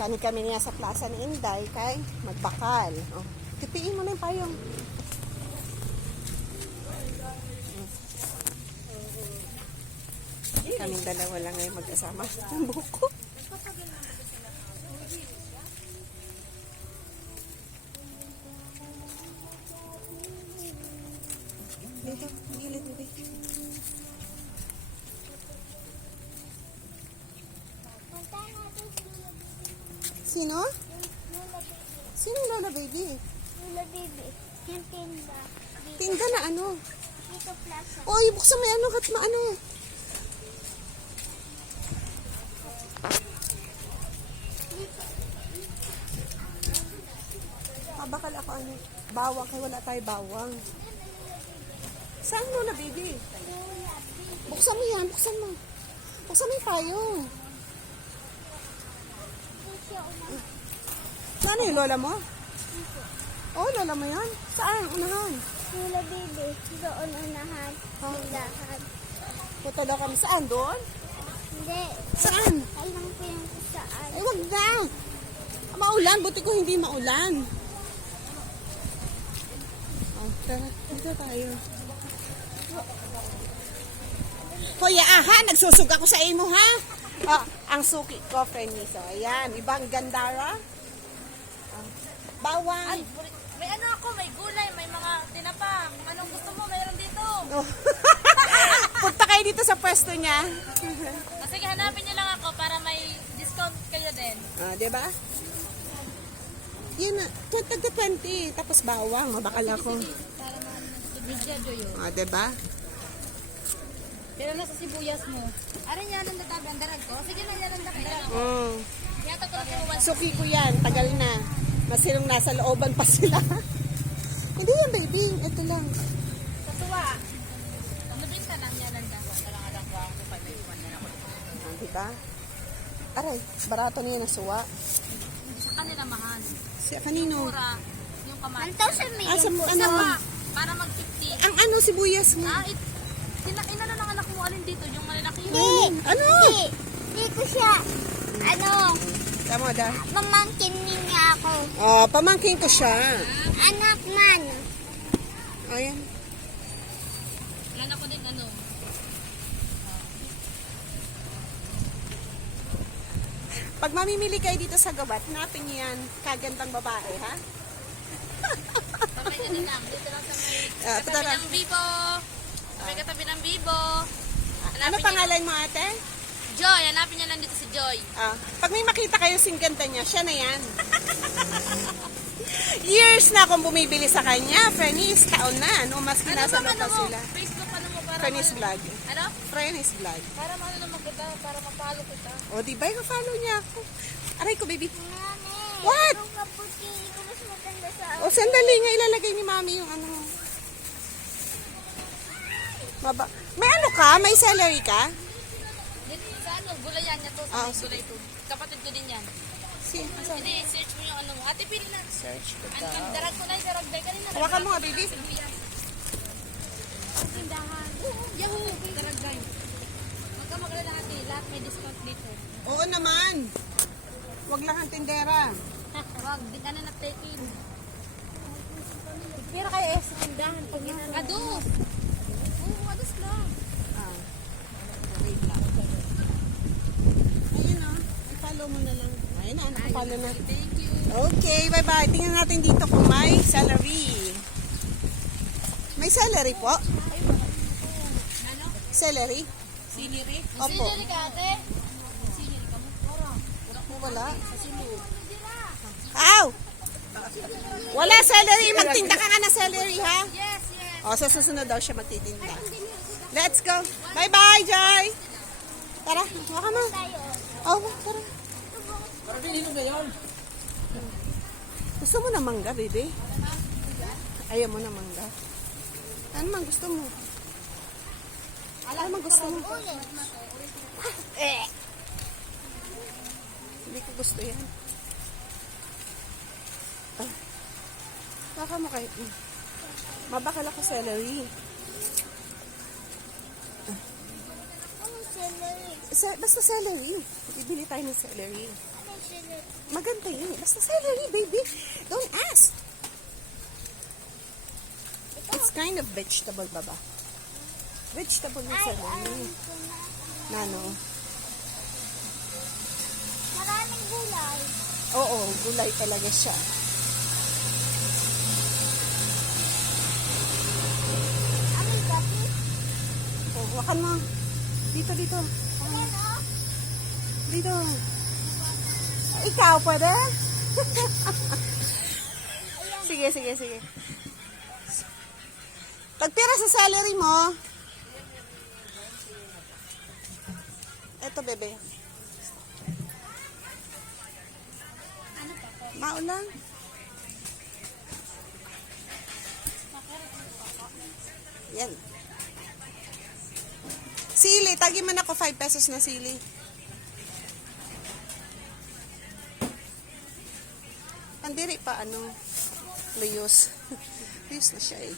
Kani kami niya sa plaza ni Inday kay magbakal. Oh. Tipiin mo na yung payong. Kaming dalawa lang ngayon magkasama. Ang buko. Dito, gilid mo dito. Sino? Sino yung Lola Baby? Lola Baby. Yung tinda. Tinda na ano? Dito plaza. Oy, buksan mo yung ano, kat maano. Bakal ako ano, bawang, kaya wala tayo bawang. Saan Lola Baby? Buksan mo yan, buksan mo. Buksan mo yung payong. Saan yung lola mo? Oh, lola mo yan? Saan? Unahan? Lola Baby. Doon unahan. Tindahan. Punta daw kami. Saan? Doon? Hindi. Saan? Alam ko yung saan. Ay, wag na. Maulan. Buti ko hindi maulan. Oh, tara. Dito tayo. Hoy, aha. Nagsusug ako sa imo, ha? Oh, ang suki ko, friend ni. So, ayan. Ibang gandara. Oh, bawang. Ay, may ano ako, may gulay, may mga tinapa. Kung anong gusto mo, mayroon dito. Oh. Punta kayo dito sa pwesto niya. Sige, hanapin niyo lang ako para may discount kayo din. Ah, di ba? Yun na, 20. Tapos bawang, mabakal ako. Para magbidyo yun. Ah, di ba? Pero nasa sibuyas mo. Aray yan ang databi, ang darag ko. Sige na yan ang darag ko. Mm. Yata ko lang Suki ko yan, tagal na. Masinong nasa looban pa sila. Hindi yan, baby. Ito lang. sa tuwa. Ano binta lang yan ang dako? Talang-alang ko ako pa may iwan na ako. Ah, di ba? Aray, barato niya ng suwa. Sa kanila mahal. Si kanino? Mura. Yung kamay. 1,000 Ah, sa ano? Para mag-50. Ang ano, sibuyas mo? Inano ng anak mo alin dito? Yung malalaki. Ano? Hindi ko siya. Ano? Tama da. Pamangkin niya ako. Oh, pamangkin ko siya. Anak man. Ayan. Anak ko din ano. Pag mamimili kayo dito sa gabat, hanapin niyo yan. Kagandang babae, ha? Kamay na din lang. Dito lang sa may Ah, katabi tara. ng Bibo. Sa may katabi ng Bibo. Ano pangalan mo, ate? Joy. Hanapin niyo lang dito si Joy. Ah, pag may makita kayo sing ganda niya, siya na yan. Years na akong bumibili sa kanya. Fernis, taon na. No, mas kinasa bang pa mo? sila. Facebook ano mo para Fernis vlog. Ano? Fernis vlog. Para maano naman kita, para mapalo kita. O, di ba? Follow niya ako. Aray ko, baby. Nani. What? Yung kaputi. Ito mas maganda sa O, sandali nga. Ilalagay ni mami yung ano. May ano ka? May celery ka? Dito sa ano, gulayan niya to. Ah, May gulay to. Kapatid ko din yan. Hindi, search mo yung ano mo. Ate, pili na. Search ko Ang darag ko na yung darag bay kanina. Hawakan mo nga, baby. Ang tindahan. Yahoo! Darag bay. Huwag ka magalala ate. Lahat may discount dito. Oo naman. Huwag lang ang tindera. Wag, di ka na na-take-in. Pero kaya sa tindahan pag ginano. Adus! Oo, adus lang. Ah. Wait lang. Ayun o. I-follow mo na lang. Ayun na, nakapalo na. Thank you. Okay, bye-bye. Tingnan natin dito kung may celery. May celery po? Ano? Celery? Siniri? Opo. Siniri ka ate? Siniri ka mo? Wala. Aw! Wala celery. Magtinda ka nga na celery, ha? Yes, yes. O, sa susunod daw siya magtitinda. Let's go. Bye-bye, Joy. Tara, huwag ka mo. Oh, tara. Gusto mo na mangga, baby? Ayaw mo na mangga. Ano man gusto mo? Ano man gusto mo? Hindi ko gusto yan. Ah. Baka mo kayo. Mabakal ako celery. Ano celery? Basta celery. Bibili tayo ng celery. Ano Maganda yun. Basta salary, baby. Don't ask. It's kind of vegetable, baba. Vegetable yung salary. Nano? Maraming gulay. Oo, gulay talaga siya. Amoy gabi. Oh, wakan mo. Dito, dito. Ayan o. Dito. Ikaw, pwede? Sige, sige, sige. Tagpira sa salary mo. Eto, bebe. Maulang. Yan. Sili. Tagi man ako 5 pesos na sili. Andiri pa, ano, luyos. Luyos na siya eh.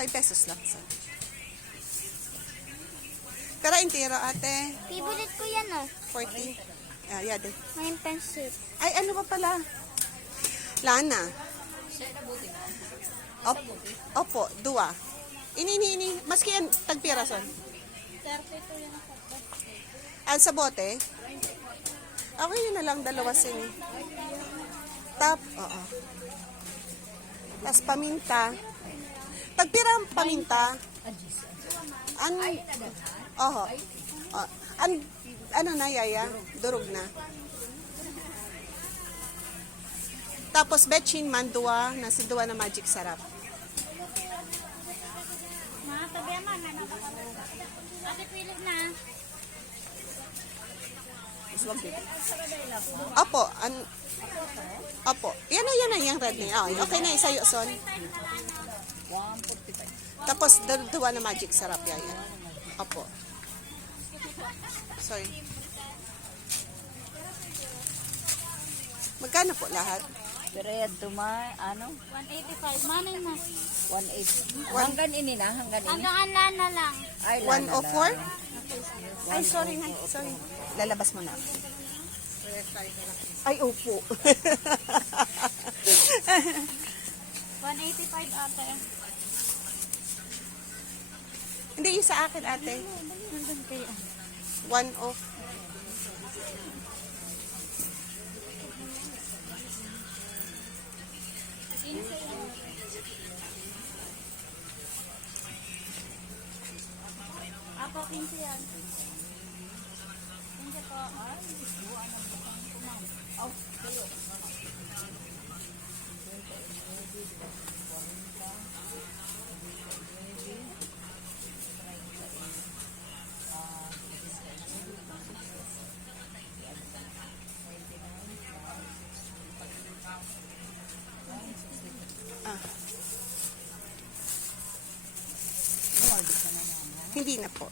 5 pesos lang. So. Pero intiro, ate. Favorite ko yan o. 40. Ah, yade. May pensit. Ay, ano pa pala? Lana. Opo, dua. Ini. Maski yan, tagpirason. 32 yan ako. Ang sa bote? Okay, yun na lang, dalawa sini. Tap, oo. Tapos paminta. Tagpira ang paminta. An, oho. Ano na, yaya? Durog na. Tapos betchin man, dua, nasi dua na magic sarap. Ma, tabiyaman. Ate, pilit na. Opo, opo. Yan na yung red na. Oh, okay na, isayo, son. 145. Tapos, dalawa na magic sarap, yaya. Opo. Sorry. Magkano po lahat? Period to my, ano? 185. Manay na. 180. Hanggang ini na, hanggang ini. Hanggang alana lang. Ay, 104? Ay, sorry na. Sorry. Lalabas mo na. Ay, opo. 185 ate. Hindi, yung sa akin, ate. Nandun kayo. 1 off. Apo, 15 yan. 15 po. Hindi na po.